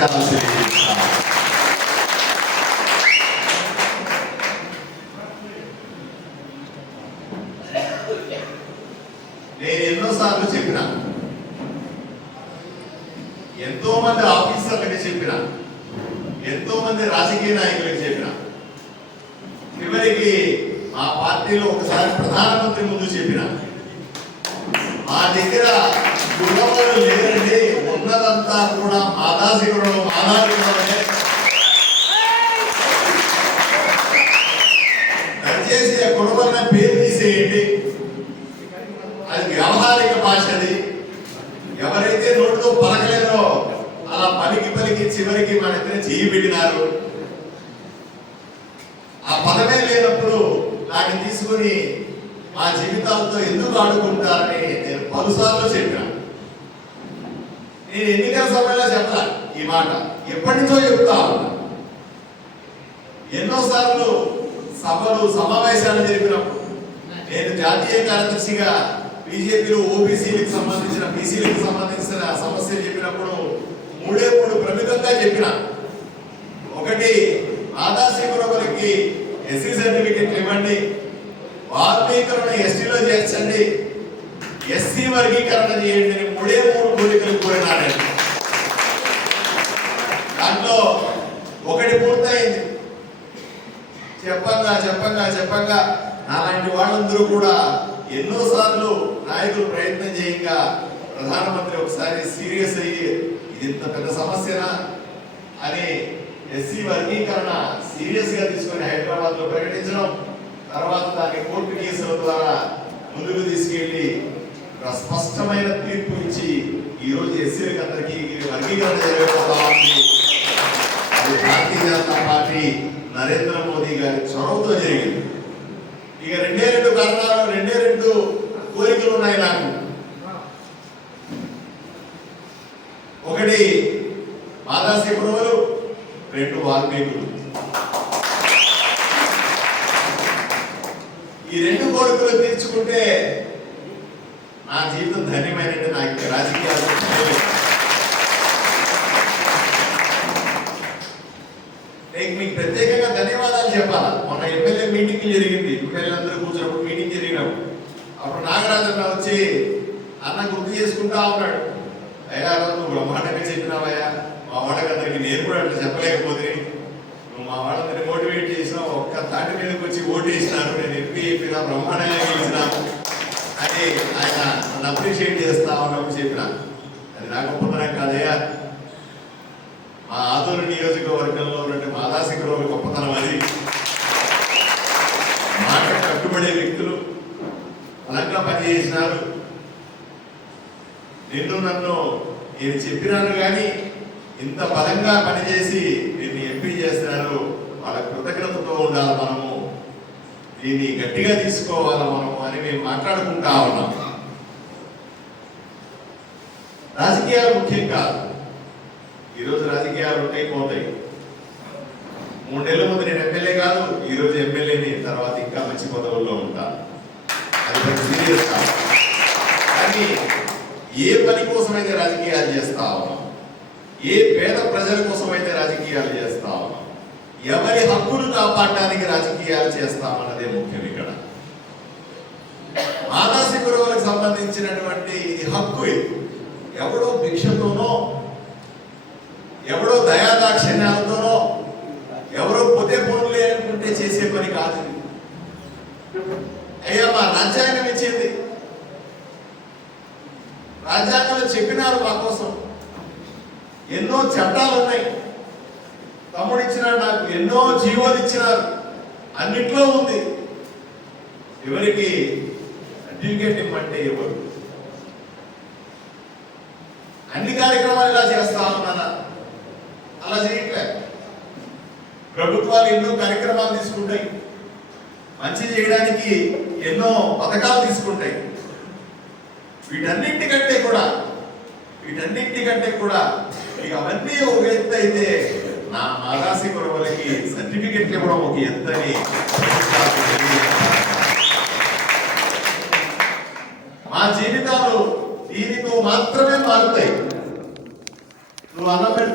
నమస్కారాలు తెలియజేస్తాను నేను ఎన్నోసార్లు చెప్పిన ఎంతో మంది ఆఫీసర్లకి చెప్పిన ఎంతో మంది రాజకీయ నాయకులకు చెప్పిన చివరికి ఆ పార్టీలో ఒకసారి ప్రధానమంత్రి ముందు చెప్పిన మా దగ్గర గుణములు లేదంటే ఉన్నదంతా కూడా మాదాశికుడు మాదాశికుడే దయచేసి ఆ కుటుంబాన్ని పేరు తీసేయండి. అది వ్యవహారిక భాషది ఎవరైతే నోట్లో పలకలేదో అలా పలికి పలికి చివరికి మన ఇద్దరు చేయి పెట్టినారు. ఆ పదమే లేనప్పుడు నాకు తీసుకుని మా జీవితాలతో ఎందుకు ఆడుకుంటారని నేను పలుసార్లు చెప్పాను. నేను ఎన్నికల సమయంలో చెప్పాలి? ఈ మాట ఎప్పటి నుంచో చెప్తా ఎన్నోసార్లు సభలు సమావేశాలు జరిపినప్పుడు నేను జాతీయ కార్యదర్శిగా బీజేపీలో ఓబీసీలకు సంబంధించిన బీసీలకు సంబంధించిన సమస్యలు చెప్పినప్పుడు మూడే మూడు ప్రముఖంగా చెప్పిన. ఒకటి ఆదాశీపురములకి ఎస్సీ సర్టిఫికెట్లు ఇవ్వండి. వాల్మీకులను ఎస్టీలో చేర్చండి. ఎస్సీ వర్గీకరణ చేయండి అని మూడే మూడు కోరికలు కోరినాడండి దాంట్లో ఒకటి పూర్తయింది. చెప్పంగా చెప్పంగా చెప్పంగా. అలాంటి వాళ్ళందరూ కూడా ఎన్నోసార్లు నాయకులు ప్రయత్నం చేయక ప్రధానమంత్రి ఒకసారి సీరియస్ అయ్యి ఇది ఇంత పెద్ద సమస్యనా? అని ఎస్సీ వర్గీకరణ సీరియస్గా తీసుకొని హైదరాబాద్లో ప్రకటించడం తర్వాత దాన్ని కోర్టు కేసుల ద్వారా ముందుకు తీసుకెళ్ళి స్పష్టమైన తీర్పు ఇచ్చి ఈ రోజు ఎస్సీలకు అందరికీ వర్గీకరణ జరగబోతా ఉంది అది భారతీయ జనతా పార్టీ నరేంద్ర మోదీ గారి చొరవతో జరిగింది. ఇక రెండే రెండు కారణాలు రెండే రెండు కోరికలు ఉన్నాయి నాకు. ఒకటి మాదాసి పురవలు రెండు వాల్మీకులు. ఈ రెండు కోరికలు తీర్చుకుంటే నా జీవితం ధన్యమైనట్టు నాకు రాజకీయాలు నేను మీకు ప్రత్యేకంగా ధన్యవాదాలు చెప్పాలా? మొన్న ఎమ్మెల్యే మీటింగ్ జరిగింది. ఎమ్మెల్యేలందరూ కూర్చున్నప్పుడు మీటింగ్ జరిగినప్పుడు అప్పుడు నాగరాజన్న వచ్చి అన్న గుర్తు చేసుకుంటా ఉన్నాడు. అయ్యా నువ్వు బ్రహ్మాండంగా చెప్పినావయ్యా. మా వాళ్ళకందరికి నేను కూడా అట్లా చెప్పలేకపోతే నువ్వు మా వాళ్ళందరినీ మోటివేట్ చేసినావు. ఒక్క తాటి మీదకి వచ్చి ఓటు వేసినారు. నేను ఎంపీ చెప్పినా బ్రహ్మాండంగా గెలిచినాను. అని ఆయన నన్ను అప్రిషియేట్ చేస్తా ఉన్నప్పుడు చెప్పిన. అది నా గొప్పతనం కాదయ్యా. మా ఆదూరు నియోజకవర్గంలో ఉన్నటువంటి మాదాసికుల గొప్పతనం అది. మాట కట్టుబడే వ్యక్తులు బలంగా పనిచేసినారు. నిన్ను నన్ను నేను చెప్పినాను కానీ ఇంత బలంగా పనిచేసి నిన్ను ఎంపీ చేస్తున్నారు వాళ్ళ కృతజ్ఞతతో ఉండాలి మనము. దీన్ని గట్టిగా తీసుకోవాలి మనం అని మేము మాట్లాడుకుంటా ఉన్నాం. రాజకీయాలు ముఖ్యం కాదు. ఈరోజు రాజకీయాలు ఉంటాయి పోతాయి. మూడేళ్ళ ముందు నేను ఎమ్మెల్యే కాదు ఈరోజు ఎమ్మెల్యేని తర్వాత ఇంకా మంచి పదవుల్లో ఉంటాను అది సీరియస్ కాదు. కానీ ఏ పని కోసమైతే రాజకీయాలు చేస్తా ఉన్నాం ఏ పేద ప్రజల కోసమైతే రాజకీయాలు చేస్తా ఉన్నాం ఎవరి హక్కును కాపాడడానికి రాజకీయాలు చేస్తామన్నదే ముఖ్యం ఇక్కడ. మానసిక గురువులకు సంబంధించినటువంటి హక్కు ఎవడో భిక్షతోనో ఎవడో దయాదాక్షిణ్యాలతోనో ఎవరో పొతే పనులు అనుకుంటే చేసే పని కాదు అయ్యా మా రాజ్యాంగం ఇచ్చింది. రాజ్యాంగంలో చెప్పినారు మా కోసం. ఎన్నో చట్టాలు ఉన్నాయి తమ్ముడు ఇచ్చినాడు నాకు ఎన్నో జీవోలు ఇచ్చినారు. అన్నిట్లో ఉంది. ఎవరికి? సర్టిఫికేట్ ఇమ్మంటే ఎవరు? అన్ని కార్యక్రమాలు ఇలా చేస్తా ఉన్నానా? అలా చేయట్లే. ప్రభుత్వాలు ఎన్నో కార్యక్రమాలు తీసుకుంటాయి. మంచి చేయడానికి ఎన్నో పథకాలు తీసుకుంటాయి. వీటన్నింటికంటే కూడా వీటన్నింటికంటే కూడా ఇక అవన్నీ ఒక ఎత్తు అయితే నా మాదాసి కురవలకి సర్టిఫికెట్లు ఇవ్వడం ఒక ఎంతని మా జీవితాలు దీనితో మాత్రమే మారుతాయి. నువ్వు అన్నం పెడితే